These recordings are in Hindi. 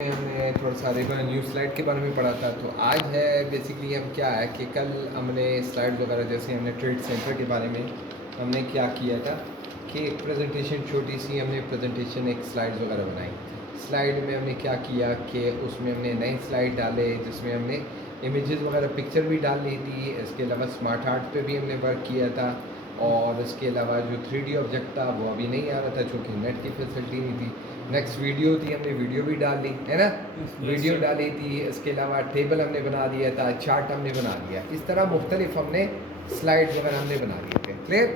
हमने थोड़ा सा देखो न्यू स्लाइड के बारे में पढ़ा था। तो आज है बेसिकली हम क्या है कि कल हमने स्लाइड वगैरह जैसे हमने ट्रेड सेंटर के बारे में हमने क्या किया था कि एक प्रेजेंटेशन छोटी सी हमने प्रेजेंटेशन एक स्लाइड्स वगैरह बनाई। स्लाइड में हमने क्या किया कि उसमें हमने नई स्लाइड डाले जिसमें हमने इमेजेस वगैरह पिक्चर भी डालनी थी। इसके अलावा स्मार्ट आर्ट पे भी हमने वर्क किया था और इसके अलावा जो 3D ऑब्जेक्ट था वो अभी नहीं आ रहा था क्योंकि नेट की फैसिलिटी नहीं थी। नेक्स्ट वीडियो थी, हमने वीडियो भी डाल दी है ना, वीडियो डाली थी। इसके अलावा टेबल हमने बना दिया था, चार्ट हमने बना दिया। इस तरह मुख्तलिफ हमने स्लाइड वगैरह हमने बना दिए थे। क्लियर?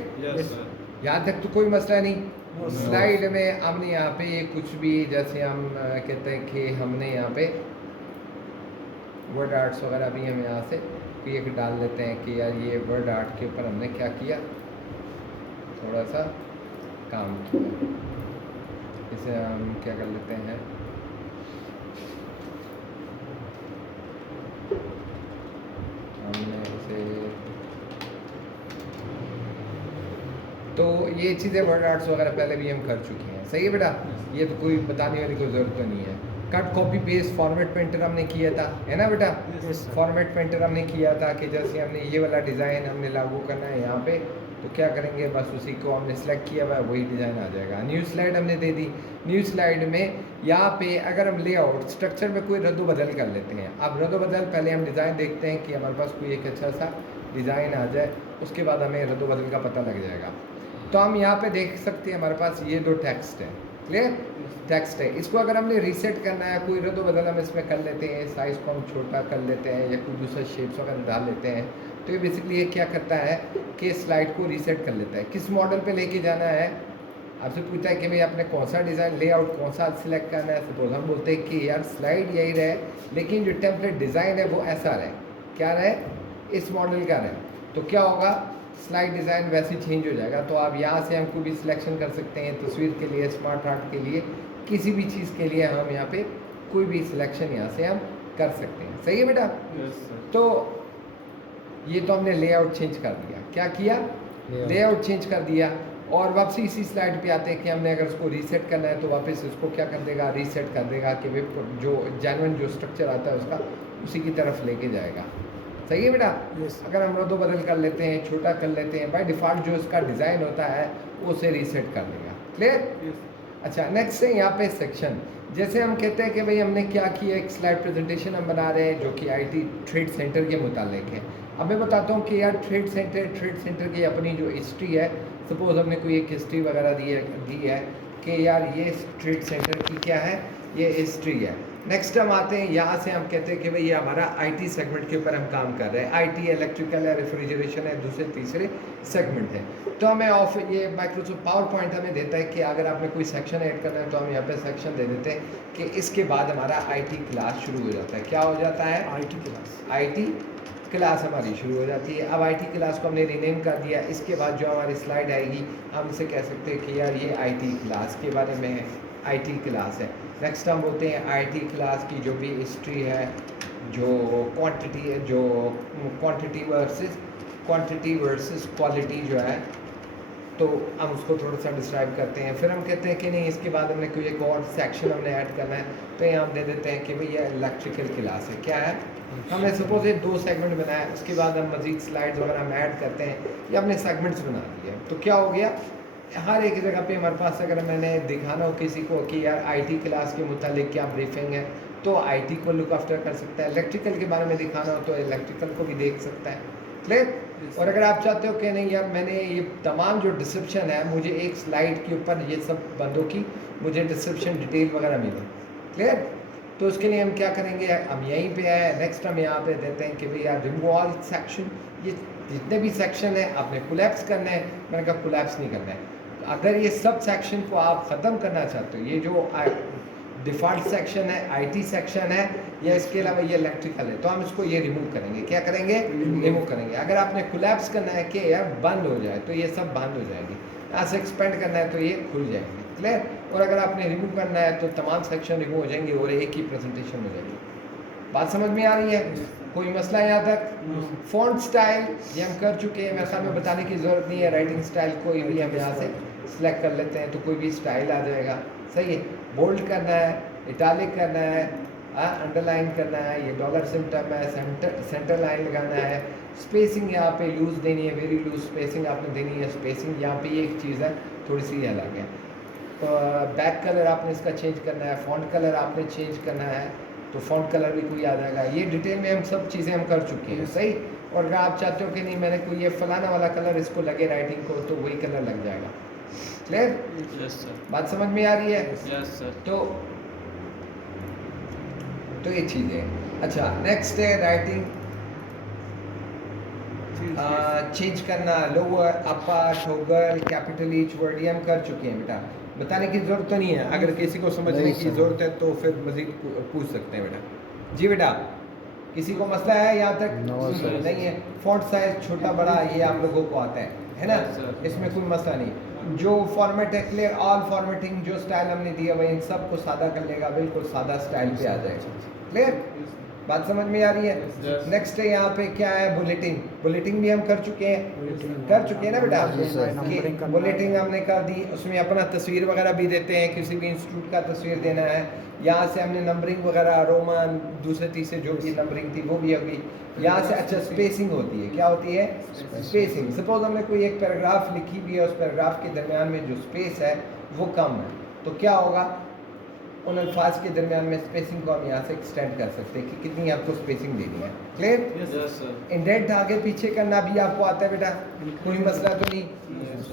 यहाँ तक तो कोई मसला नहीं। स्लाइड में हमने यहाँ पे कुछ भी जैसे हम कहते हैं कि हमने यहाँ पे वर्ड आर्ट्स वगैरह भी हम यहाँ से एक डाल लेते हैं कि यार ये वर्ड आर्ट के ऊपर हमने क्या किया, थोड़ा सा काम किया। इसे हम क्या कर लेते हैं, हमने इसे तो ये चीज़ें वर्ड आर्ट्स वगैरह पहले भी हम कर चुके हैं। सही है बेटा, ये तो कोई बताने वाली कोई ज़रूरत तो नहीं है। Cut copy paste format painter हमने किया था, है ना बेटा। फॉर्मेट पेंटर हमने किया था कि जैसे हमने ये वाला डिज़ाइन हमने लागू करना है यहाँ पे, तो क्या करेंगे, बस उसी को हमने सेलेक्ट किया हुआ है, वही डिज़ाइन आ जाएगा। न्यू स्लाइड हमने दे दी। न्यू स्लाइड में यहाँ पे अगर हम लेआउट स्ट्रक्चर में कोई रद्द बदल कर लेते हैं। अब रद्द बदल पहले हम डिज़ाइन देखते हैं कि हमारे पास कोई एक अच्छा सा डिज़ाइन आ जाए, उसके बाद हमें रद्द बदल का पता लग जाएगा। तो हम यहाँ पे देख सकते हैं हमारे पास ये दो टेक्स्ट है। क्लियर? टेक्स्ट है, इसको अगर हमने रीसेट करना है, कोई रद्द बदल हम इसमें कर लेते हैं, साइज़ को हम छोटा कर लेते हैं या कोई दूसरा शेप्स वगैरह डाल लेते हैं। तो ये बेसिकली ये क्या करता है कि स्लाइड को रीसेट कर लेता है। किस मॉडल पे लेके जाना है, आपसे पूछता है कि भाई आपने कौन सा डिज़ाइन लेआउट कौन सा सिलेक्ट करना है। सपोज हम बोलते हैं कि यार स्लाइड यही रहे लेकिन जो टेम्पलेट डिज़ाइन है वो ऐसा रहे, क्या रहे, इस मॉडल का रहे। तो क्या होगा, स्लाइड डिज़ाइन वैसे चेंज हो जाएगा। तो आप यहाँ से हम कोई भी सिलेक्शन कर सकते हैं, तस्वीर के लिए, स्मार्ट आर्ट के लिए, किसी भी चीज़ के लिए हम यहाँ पे कोई भी सिलेक्शन यहाँ से हम कर सकते हैं। सही है बेटा? तो ये तो हमने लेआउट चेंज कर दिया। क्या किया? लेआउट चेंज कर दिया। और वापसी इसी स्लाइड पे आते हैं कि हमने अगर उसको रीसेट करना है तो वापस इसको क्या कर देगा, रीसेट कर देगा कि जो जेन्युइन जो स्ट्रक्चर आता है उसका उसी की तरफ लेके जाएगा। सही है बेटा? अगर हम रद्द बदल कर लेते हैं, छोटा कर लेते हैं, बाय डिफ़ॉल्ट जो इसका डिज़ाइन होता है वो उसे रीसेट कर देगा। क्लियर? अच्छा, नेक्स्ट है यहाँ पे सेक्शन। जैसे हम कहते हैं कि भाई हमने क्या किया, एक स्लाइड प्रेजेंटेशन हम बना रहे हैं जो कि आईटी ट्रेड सेंटर के मुतालिक है। अब मैं बताता हूँ कि यार ट्रेड सेंटर की अपनी जो हिस्ट्री है। सपोज हमने कोई एक हिस्ट्री वगैरह दी है कि यार ये ट्रेड सेंटर की क्या है, ये हिस्ट्री है। नेक्स्ट हम आते हैं, यहाँ से हम कहते हैं कि भाई ये हमारा आईटी सेगमेंट के ऊपर हम काम कर रहे हैं। आईटी, इलेक्ट्रिकल है, रेफ्रिजरेशन है, दूसरे तीसरे सेगमेंट है। तो हमें ये माइक्रोसॉफ्ट पावर पॉइंट हमें देता है कि अगर आपने कोई सेक्शन ऐड करना है तो हम यहाँ पे सेक्शन दे देते हैं कि इसके बाद हमारा आईटी क्लास शुरू हो जाता है। क्या हो जाता है? आईटी क्लास हमारी शुरू हो जाती है। अब आईटी क्लास को हमने रीनेम कर दिया। इसके बाद जो हमारी स्लाइड आएगी हम इसे कह सकते हैं कि यार ये आईटी क्लास के बारे में है, आईटी क्लास है। नेक्स्ट हम बोलते हैं आईटी क्लास की जो भी हिस्ट्री है, जो क्वांटिटी है, जो क्वांटिटी वर्सेस क्वालिटी जो है, तो हम उसको थोड़ा सा डिस्क्राइब करते हैं। फिर हम कहते हैं कि नहीं, इसके बाद हमने कोई एक और सेक्शन हमने ऐड करना है तो यहाँ हम दे देते हैं कि भाई ये इलेक्ट्रिकल क्लास है। क्या है? हमने सपोज ये 2 सेगमेंट बनाया, उसके बाद हम मज़ीद स्लाइड्स वगैरह हम ऐड करते हैं, ये हमने सेगमेंट्स बना दिए। तो क्या हो गया, हर एक जगह पे हमारे पास अगर मैंने दिखाना हो किसी को कि यार आईटी क्लास के मुतालिक क्या ब्रीफिंग है तो आईटी को लुक आफ्टर कर सकता है। इलेक्ट्रिकल के बारे में दिखाना हो तो इलेक्ट्रिकल को भी देख सकता है। क्लियर? और अगर आप चाहते हो कि नहीं यार मैंने ये तमाम जो डिस्क्रिप्शन है, मुझे एक स्लाइड के ऊपर ये सब बंदों की मुझे डिस्क्रिप्शन डिटेल वगैरह मिले। क्लियर? तो उसके लिए हम क्या करेंगे, हम यहीं पे आए। नेक्स्ट हम यहाँ पे देते हैं कि भाई यार रिमूव ऑल सेक्शन, ये जितने भी सेक्शन है आपने कोलैप्स करना है। मैंने कहा कोलैप्स नहीं करना है। अगर ये सब सेक्शन को आप ख़त्म करना चाहते हो, ये जो डिफ़ॉल्ट सेक्शन है, आईटी सेक्शन है, या इसके अलावा ये इलेक्ट्रिकल है, तो हम इसको ये रिमूव करेंगे। क्या करेंगे? रिमूव करेंगे। अगर आपने कोलैप्स करना है कि यार बंद हो जाए तो ये सब बंद हो जाएगी। यहाँ से एक्सपेंड करना है तो ये खुल जाएंगे। क्लियर? और अगर आपने रिमूव करना है तो तमाम सेक्शन रिमूव हो जाएंगे और एक ही प्रेजेंटेशन हो जाएगी। बात समझ में आ रही है? कोई मसला यहाँ तक? फ़ॉन्ट स्टाइल ये हम कर चुके हैं, वैसा हमें बताने की ज़रूरत नहीं है। राइटिंग स्टाइल कोई भी हम यहाँ से सिलेक्ट कर लेते हैं तो कोई भी स्टाइल आ जाएगा। सही है? बोल्ड करना है इटालिक करना है, अंडरलाइन करना है, ये डॉलर सिम्टम है, सेंटर लाइन लगाना है, स्पेसिंग यहाँ पे लूज देनी है, वेरी लूज स्पेसिंग आपने देनी है, स्पेसिंग यहाँ पे ये एक चीज़ है थोड़ी सी अलग है। तो बैक कलर आपने इसका चेंज करना है, फ़ॉन्ट कलर आपने चेंज करना है, तो फ़ॉन्ट कलर भी कोई आ जाएगा। ये डिटेल में हम सब चीज़ें हम कर चुके हैं, सही। और अगर आप चाहते हो कि नहीं मैंने कोई ये फलाना वाला कलर इसको लगे राइटिंग को, तो वही कलर लग जाएगा। क्लियर? Yes sir. बात समझ में आ रही है? Yes sir. तो ये चीज़ें। अच्छा, नेक्स्ट है राइटिंग चेंज करना, lower upper toggle capital each word, ये हम कर चुके हैं बेटा, बताने की ज़रूरत तो नहीं है। अगर किसी को समझने की ज़रूरत है तो फिर मज़ीद पूछ सकते हैं बेटा। जी बेटा, किसी को मसला है यहाँ तक? नहीं है। फॉन्ट साइज छोटा बड़ा ये आप लोगों को आता है ना, इसमें कोई मसला नहीं। जो फॉर्मेट है क्लियर, ऑल फॉर्मेटिंग जो स्टाइल हमने दिया हुआ इन सब को सादा कर लेगा, बिल्कुल सादा स्टाइल पे आ जाएगा। क्लियर? बात समझ में आ रही है? नेक्स्ट है यहाँ पे क्या है, बुलेटिंग। बुलेटिंग भी हम कर चुके हैं ना बेटा। बुलेटिंग हमने कर दी, उसमें अपना तस्वीर वगैरह भी देते हैं, किसी भी इंस्टीट्यूट का तस्वीर देना है। यहाँ से हमने नंबरिंग वगैरह, रोमन दूसरे तीसरे जो भी नंबरिंग थी वो भी होगी। यहाँ से अच्छा स्पेसिंग होती है, क्या होती है? स्पेसिंग। सपोज हमने कोई एक पैराग्राफ लिखी हुई है, उस पैराग्राफ के दरमियान में जो स्पेस है वो कम है, तो क्या होगा, उन अल्फाज के दरमियान में स्पेसिंग को हम यहाँ से एक्सटेंड कर सकते हैं कि कितनी आपको स्पेसिंग देनी है। क्लियर? इंडेंट आगे पीछे करना भी आपको आता है बेटा, कोई मसला तो नहीं।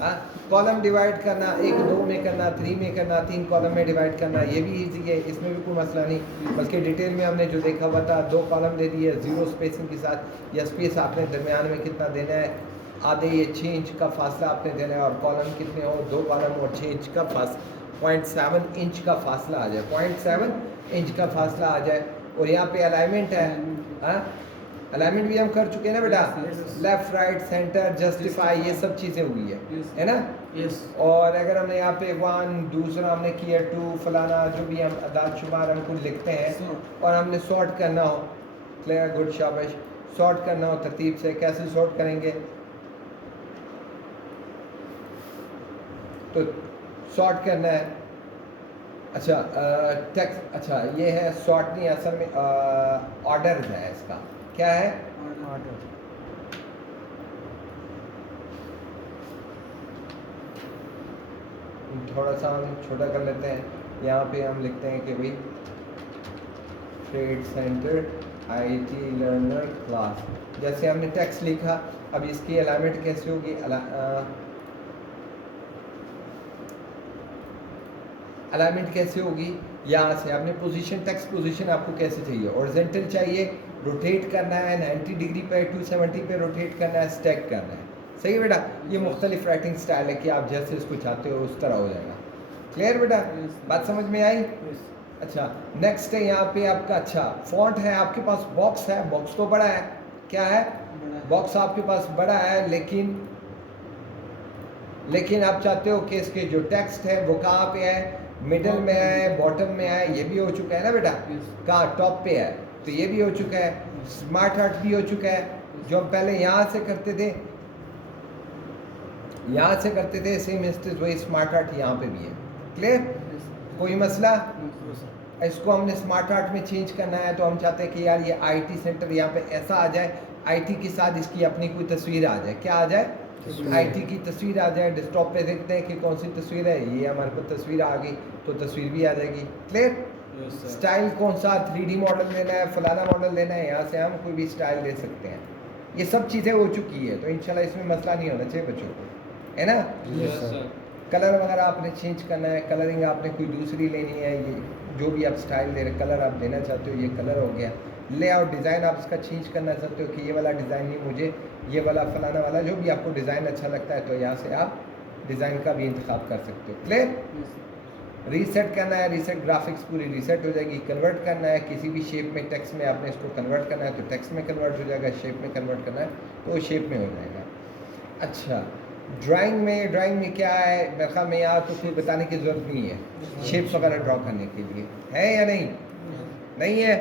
हाँ, कॉलम डिवाइड करना, 1 2 में करना, 3 में करना, 3 कॉलम में डिवाइड करना, ये भी ईजी है, इसमें भी कोई मसला नहीं। बल्कि डिटेल में हमने जो देखा हुआ था, 2 कॉलम दे दिए 0 स्पेसिंग के साथ, या स्पेस आपने दरमियान में कितना देना है, आधे ये 6 इंच का फासला आपने देना है, और कॉलम कितने हो, 2 कॉलम और 6 इंच का 0.7 इंच का फासला आ जाए, 0.7 इंच का फासला आ जाए। और यहाँ पे अलाइनमेंट है, हाँ अलाइनमेंट भी हम कर चुके हैं ना बेटा, लेफ्ट राइट सेंटर जस्टिफाई, ये सब चीज़ें हुई है ना। और अगर हमने यहाँ पे 1 दूसरा हमने किया 2 फलाना जो भी हम अदाद शुमार हम कुछ लिखते हैं, और हमने सॉर्ट करना हो, क्लियर, गुड शाबाश, सॉर्ट करना हो तरतीब से, कैसे सॉर्ट करेंगे, तो सॉर्ट करना है। अच्छा टेक्स्ट, अच्छा ये है सॉर्ट नहीं, असल में ऑर्डर है इसका, क्या है ऑर्डर। थोड़ा सा हम छोटा कर लेते हैं, यहाँ पे हम लिखते हैं कि भाई trade centre IT learner class, जैसे हमने टेक्स्ट लिखा। अब इसकी अलाइनमेंट कैसे होगी, अलाइनमेंट कैसे होगी, यहाँ से आपने पोजीशन, टेक्स्ट पोजीशन आपको कैसे चाहिए, हॉरिजॉन्टल चाहिए, रोटेट करना है 90 डिग्री पे, 270 पे रोटेट करना है, स्टैक करना है, सही है बेटा। ये मुख्तलिफ राइटिंग स्टाइल है कि आप जैसे इसको चाहते हो उस तरह हो जाएगा। क्लियर बेटा, बात समझ में आई? अच्छा, नेक्स्ट है यहाँ पे आपका, अच्छा फॉन्ट है आपके पास, बॉक्स है, बॉक्स तो बड़ा है, क्या है, बॉक्स आपके पास बड़ा है, लेकिन आप चाहते हो कि इसके जो टेक्स्ट है वो कहाँ पे है, मिडल में है, बॉटम में है, ये भी हो चुका है ना बेटा, कहाँ टॉप पे है, तो ये भी हो चुका है। स्मार्ट हार्ट भी हो चुका है, जो हम पहले यहाँ से करते थे, सेम इंस्टेंस वही स्मार्ट हार्ट यहाँ पे भी है। क्लियर, कोई मसला? इसको हमने स्मार्ट हार्ट में चेंज करना है, तो हम चाहते हैं कि यार ये आईटी सेंटर यहाँ पे ऐसा आ जाए, आईटी के साथ इसकी अपनी कोई तस्वीर आ जाए, क्या आ जाए, आईटी की तस्वीर आ जाए। डेस्कटॉप पे देखते हैं कि कौन सी तस्वीर है, ये हमारे को तस्वीर आ गई, तो तस्वीर भी आ जाएगी। क्लियर? स्टाइल कौन सा, 3D मॉडल लेना है, फलाना मॉडल लेना है, यहाँ से हम कोई भी स्टाइल ले सकते हैं। ये सब चीज़ें हो चुकी है, तो इंशाल्लाह इसमें मसला नहीं होना चाहिए बच्चों को, है ना। कलर वगैरह आपने चेंज करना है, कलरिंग आपने कोई दूसरी लेनी है, ये जो भी आप स्टाइल दे रहे, कलर आप देना चाहते हो, ये कलर हो गया। लेआउट डिज़ाइन आप इसका चेंज करना चाहते हो कि ये वाला डिज़ाइन नहीं, मुझे ये वाला फलाना वाला, जो भी आपको डिज़ाइन अच्छा लगता है, तो यहाँ से आप डिज़ाइन का भी इंतखाब कर सकते हो। क्लियर? रीसेट करना है, रीसेट ग्राफिक्स पूरी रीसेट हो जाएगी। कन्वर्ट करना है किसी भी शेप में, टेक्स्ट में आपने इसको कन्वर्ट करना है तो टेक्स्ट में कन्वर्ट हो जाएगा, शेप में कन्वर्ट करना है तो शेप में हो जाएगा। अच्छा, ड्राइंग में क्या है, मेरे ख्याल में यहाँ तो कोई बताने की ज़रूरत नहीं है, शेप्स वगैरह ड्रॉ करने के लिए है या नहीं, नहीं है?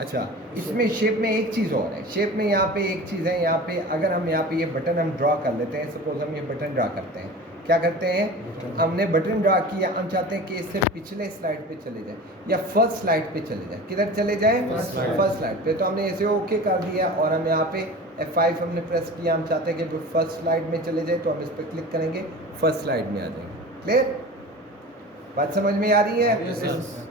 अच्छा, इसमें शेप में एक चीज़ और है, शेप में यहाँ पे एक चीज़ है, यहाँ पे अगर हम यहाँ पे ये बटन हम ड्रॉ कर लेते हैं, सपोज हम ये बटन ड्रॉ करते हैं, क्या करते हैं, हमने बटन ड्रा किया, हम चाहते हैं कि इससे पिछले स्लाइड पे चले जाए या फर्स्ट स्लाइड पे चले जाए। किधर चले जाए, फर्स्ट स्लाइड पे। तो हमने ऐसे ओके कर दिया और हम यहाँ पे F5 हमने प्रेस किया, हम चाहते हैं कि फर्स्ट स्लाइड में चले जाए, तो हम इस पर क्लिक करेंगे, फर्स्ट स्लाइड में आ जाएंगे। क्लियर, बात समझ में आ रही है?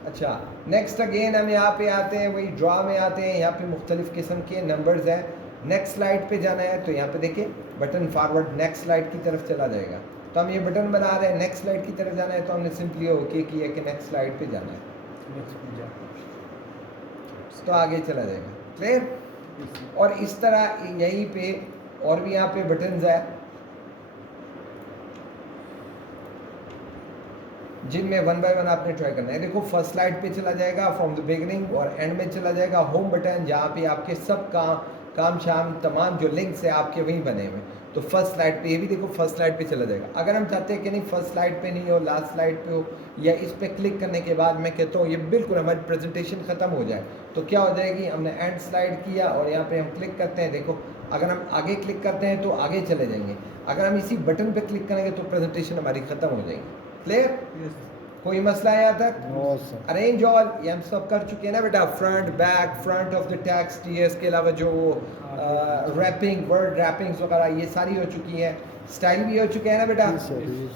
अच्छा, नेक्स्ट अगेन हम यहाँ पे आते हैं, वही ड्रा में आते हैं, यहाँ पे मुख्तलिफ किस्म के नंबर्स हैं। नेक्स्ट स्लाइड पे जाना है तो यहाँ पे देखिए बटन फॉरवर्ड नेक्स्ट स्लाइड की तरफ चला जाएगा। तो हम ये बटन बना रहे हैं, नेक्स्ट स्लाइड की तरफ जाना है तो हमने सिंपली ओके किया कि नेक्स्ट स्लाइड पे जाना है, तो आगे चला जाएगा। क्लियर, और इस तरह यहीं पे और भी यहाँ पे बटन्स है जिनमें वन बाय वन आपने ट्राई करना है। देखो फर्स्ट स्लाइड पे चला जाएगा फ्रॉम द बिगिनिंग, और एंड में चला जाएगा होम बटन, जहाँ पे आपके सब काम शाम तमाम जो लिंक्स है आपके वहीं बने हुए। तो फर्स्ट स्लाइड पे, ये भी देखो फर्स्ट स्लाइड पे चला जाएगा। अगर हम चाहते हैं कि नहीं फर्स्ट स्लाइड पे नहीं हो, लास्ट स्लाइड पे हो, या इस पे क्लिक करने के बाद मैं कहता हूँ ये बिल्कुल हमारी प्रेजेंटेशन ख़त्म हो जाए, तो क्या हो जाएगी, हमने एंड स्लाइड किया और यहाँ पे हम क्लिक करते हैं। देखो अगर हम आगे क्लिक करते हैं तो आगे चले जाएंगे, अगर हम इसी बटन पे क्लिक करेंगे तो प्रेजेंटेशन हमारी ख़त्म हो जाएगी। क्लियर, कोई मसला है यहाँ तक? अरेंज ऑल ये हम सब कर चुके हैं ना बेटा, front back, front of the text, ये इसके अलावा जो रैपिंग, वर्ड रैपिंग्स वगैरह ये सारी हो चुकी हैं। स्टाइल भी हो चुके हैं ना बेटा,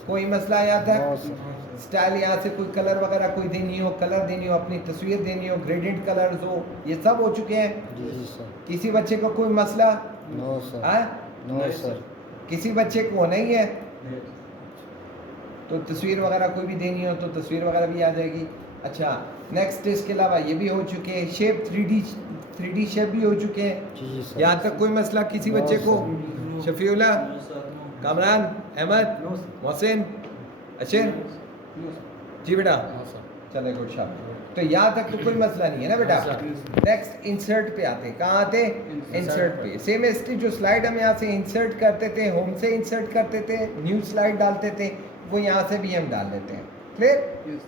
कोई मसला है यहाँ तक? स्टाइल यहाँ से कोई कलर वगैरह कोई देनी हो, कलर देनी हो, अपनी तस्वीर देनी हो, ग्रेडेड कलर्स हो, ये सब हो चुके हैं। किसी बच्चे को कोई मसला? नो सर, हाँ नो सर, किसी बच्चे को नहीं है तो तस्वीर वगैरह कोई भी देनी हो तो तस्वीर वगैरह भी आ जाएगी। अच्छा, नेक्स्ट इसके अलावा ये भी हो चुके हैं, शेप 3D शेप भी हो चुके हैं। यहाँ तक कोई मसला किसी बच्चे को? शफीउल्लाह, कामरान, अहमद, मोहसिन, अशर जी बेटा, चले गुड शाबाश। तो यहाँ तक तो कोई मसला नहीं है ना बेटा। नेक्स्ट इंसर्ट पे आते हैं, कहाँ आते? इंसर्ट पे। सेम एसटी जो स्लाइड हम यहाँ से इंसर्ट करते थे, होम से इंसर्ट करते थे, न्यू स्लाइड डालते थे, वो यहाँ से भी हम डाल देते हैं। क्लियर,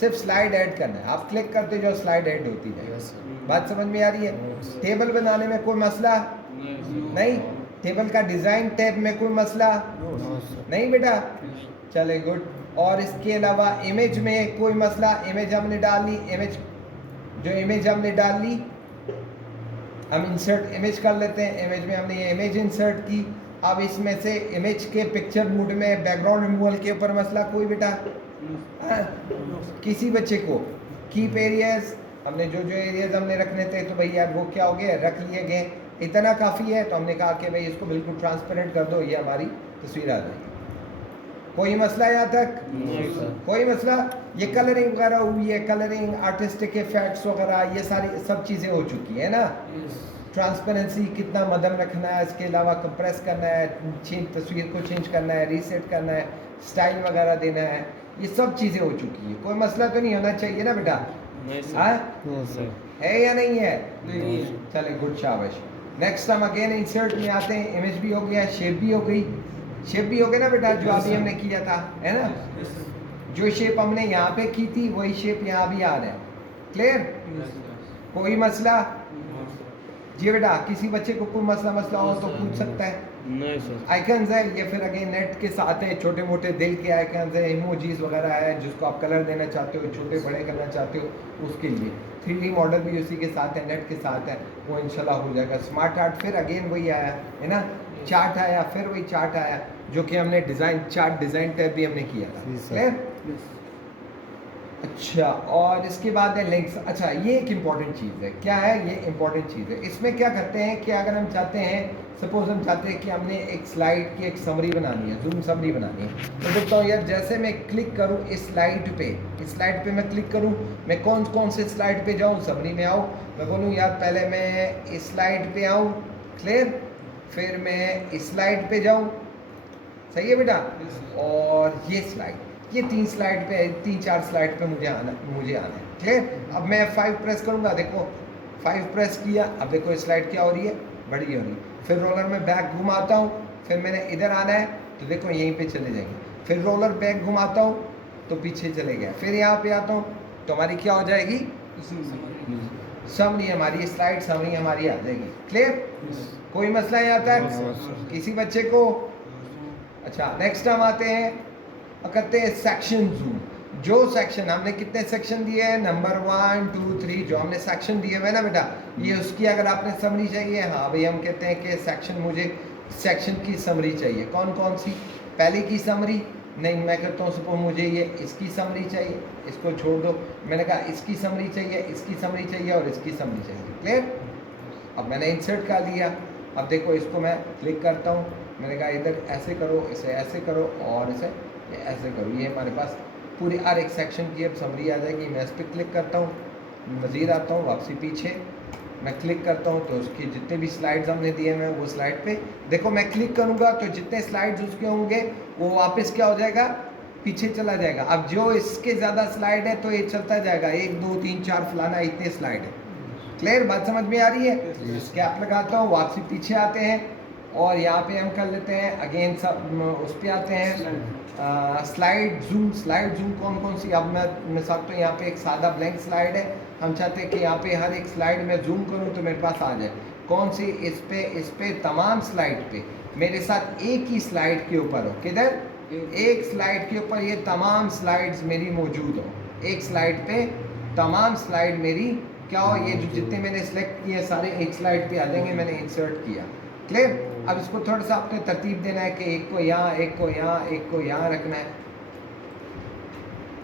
सिर्फ स्लाइड ऐड करना है, आप क्लिक करते जो स्लाइड ऐड होती है। बात समझ में आ रही है? टेबल बनाने में कोई मसला नहीं, टेबल का डिज़ाइन टैब में कोई मसला नहीं बेटा, चले गुड। और इसके अलावा इमेज में कोई मसला? इमेज हमने डाल ली, इमेज हमने डाल ली, हम इंसर्ट इमेज कर लेते हैं। इमेज में हमने ये इमेज इंसर्ट की, अब इसमें से इमेज के पिक्चर मूड में बैकग्राउंड रिमूवल के ऊपर मसला कोई बेटा? किसी बच्चे को? कीप एरियाज, हमने जो एरियाज हमने रखने थे तो भाई यार वो क्या हो गए, रख लिए गए, इतना काफ़ी है। तो हमने कहा कि भाई इसको बिल्कुल ट्रांसपेरेंट कर दो, ये हमारी तस्वीर आ जाएगी। कोई मसला यहाँ तक? कोई मसला? ये कलरिंग वगैरह हुई है, कलरिंग, आर्टिस्टिक इफेक्ट्स वगैरह, ये सारी सब चीज़ें हो चुकी है ना। ट्रांसपेरेंसी कितना मदम रखना है, इसके अलावा कंप्रेस करना है, तस्वीर को चेंज करना है, रीसेट करना है, स्टाइल वगैरह देना है, ये सब चीज़ें हो चुकी है। कोई मसला तो नहीं होना चाहिए ना बेटा? है या नहीं है? चले गुड शाबाश। नेक्स्ट हम अगेन इंसर्ट में आते हैं, इमेज भी हो गया, शेप भी हो गई, शेप भी हो गया ना बेटा जो अभी हमने किया था, है ना। जो शेप हमने यहाँ पे की थी वही शेप यहाँ भी आ रहा है। क्लियर, कोई मसला? जी बेटा, किसी बच्चे को कोई मसला हो तो पूछ सकता है। नहीं सर। आइकन्स है ये, फिर अगेन नेट के साथ है, छोटे मोटे दिल के आइकन्स है, इमोजीज वगैरह है, जिसको आप कलर देना चाहते हो, छोटे बड़े करना चाहते हो उसके लिए। 3D मॉडल भी उसी के साथ है, नेट के साथ है, वो इंशाल्लाह हो जाएगा। स्मार्ट आर्ट फिर अगेन वही आया है ना, चार्ट आया, फिर वही चार्ट आया जो कि हमने चार्ट डिज़ाइन टैब भी हमने किया था। क्लियर, अच्छा, और इसके बाद है लिंक्स। अच्छा, ये एक इम्पॉर्टेंट चीज़ है। क्या है ये इम्पॉर्टेंट चीज़ है? इसमें क्या करते हैं कि अगर हम चाहते हैं, सपोज हम चाहते हैं कि हमने एक स्लाइड की एक समरी बनानी है, जूम समरी बनानी है, तो देखता हूँ यार जैसे मैं क्लिक करूँ इस स्लाइड पे मैं क्लिक करूँ, मैं कौन से स्लाइड पे जाऊँ, समरी में आऊँ, मैं बोलूँ यार पहले मैं इस स्लाइड पे आऊँ, क्लियर, फिर मैं इस स्लाइड पे जाऊँ, सही है बेटा, और ये स्लाइड, ये 3-4 स्लाइड पे मुझे आना है। क्लियर, अब मैं 5 प्रेस करूँगा, देखो 5 प्रेस किया, अब देखो स्लाइड क्या हो रही है, बड़ी हो रही है। फिर रोलर में बैक घुमाता हूँ, फिर मैंने इधर आना है तो देखो यहीं पे चले जाएंगे, फिर रोलर बैक घुमाता हूँ तो पीछे चले गए, फिर यहाँ पे आता हूँ तो हमारी क्या हो जाएगी, समरी, हमारी स्लाइड समरी हमारी आ जाएगी। क्लियर, कोई मसला यहाँ तक? किसी बच्चे को अच्छा नेक्स्ट हम आते हैं कहते हैं सेक्शन जूम। जो सेक्शन हमने कितने सेक्शन दिए हैं, नंबर 1 2 3 जो हमने सेक्शन दिए हुए ना बेटा, ये उसकी अगर आपने समरी चाहिए, हाँ भाई हम कहते हैं कि सेक्शन, मुझे सेक्शन की समरी चाहिए। कौन कौन सी? पहले की समरी नहीं, मैं कहता हूँ सपोज मुझे ये इसकी समरी चाहिए, इसको छोड़ दो, मैंने कहा इसकी समरी चाहिए, इसकी समरी चाहिए और इसकी समरी चाहिए। क्लियर? अब मैंने इंसर्ट कर दिया। अब देखो इसको मैं क्लिक करता हूँ, मैंने कहा इधर ऐसे करो, इसे ऐसे करो और इसे ऐसे करो। ये हमारे पास पूरी हर एक सेक्शन की अब समरी आ जाएगी। मैं इस पर क्लिक करता हूँ, मज़ीद आता हूँ, वापसी पीछे मैं क्लिक करता हूँ तो उसकी जितने भी स्लाइड्स हमने दिए हैं वो स्लाइड पे देखो, मैं क्लिक करूँगा तो जितने स्लाइड्स उसके होंगे वो वापस क्या हो जाएगा, पीछे चला जाएगा। अब जो इसके ज़्यादा स्लाइड है तो ये चलता जाएगा, 1 2 3 4 फलाना इतने स्लाइड है। क्लियर? बात समझ में आ रही है? कैप लगाता हूँ, वापसी पीछे आते हैं और यहाँ पे हम कर लेते हैं अगेन सब उस पर आते हैं स्लाइड जूम। स्लाइड जूम कौन कौन सी? अब मैं मिसाल तो यहाँ पे एक सादा ब्लैंक स्लाइड है, हम चाहते हैं कि यहाँ पे हर एक स्लाइड में जूम करूँ तो मेरे पास आ जाए। कौन सी? इस पे तमाम स्लाइड पे मेरे साथ एक ही स्लाइड के ऊपर हो। किधर? एक स्लाइड के ऊपर ये तमाम स्लाइड्स मेरी मौजूद हो। एक स्लाइड पे तमाम स्लाइड मेरी क्या हो, ये जो जितने मैंने सेलेक्ट किए सारे एक स्लाइड पे आ जाएंगे, मैंने इंसर्ट किया। क्लियर? अब इसको थोड़ा सा आपने तरतीब देना है कि एक को यहाँ, एक को यहाँ, एक को यहाँ रखना है।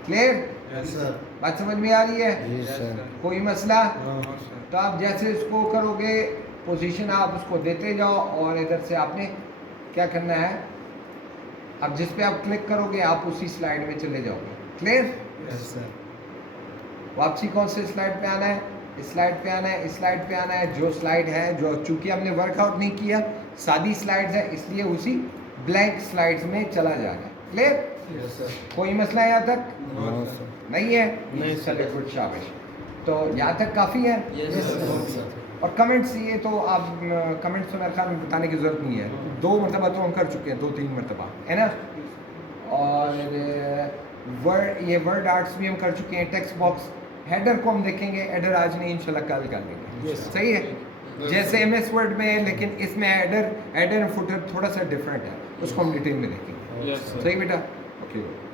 क्लियर? Yes sir. बात समझ में आ रही है? जी सर। कोई मसला? हाँ। तो आप जैसे इसको करोगे पोजीशन आप उसको देते जाओ और इधर से आपने क्या करना है, अब जिस पे आप क्लिक करोगे आप उसी स्लाइड में चले जाओगे। क्लियर? Yes sir. वापसी कौन से स्लाइड पे आना है? इस स्लाइड पे आना है, इस स्लाइड पे आना है। जो स्लाइड है, जो चूंकि हमने वर्कआउट नहीं किया, सादी स्लाइड्स है, इसलिए उसी ब्लैंक स्लाइड्स में चला जाएगा। क्लियर? Yes sir. कोई मसला यहाँ तक नो सर। नहीं है? नहीं सर। चलिए गुड, शाबाश। तो यहाँ तक काफ़ी है। Yes sir. और कमेंट्स, ये तो आप कमेंट्स तो मेरे ख्याल में बताने की ज़रूरत नहीं है, 2 मरतबा तो हम कर चुके हैं, 2-3 मरतबा, है ना। और वर्ड, ये वर्ड आर्ट्स भी हम कर चुके हैं। टेक्स्ट बॉक्स, हेडर को हम देखेंगे, हेडर आज नहीं इंशाल्लाह कल कर लेंगे। सही है? जैसे MS वर्ड में है, लेकिन इसमें हेडर एंड फुटर थोड़ा सा डिफरेंट है, उसको हम डिटेल में देखेंगे। सही बेटा? ओके।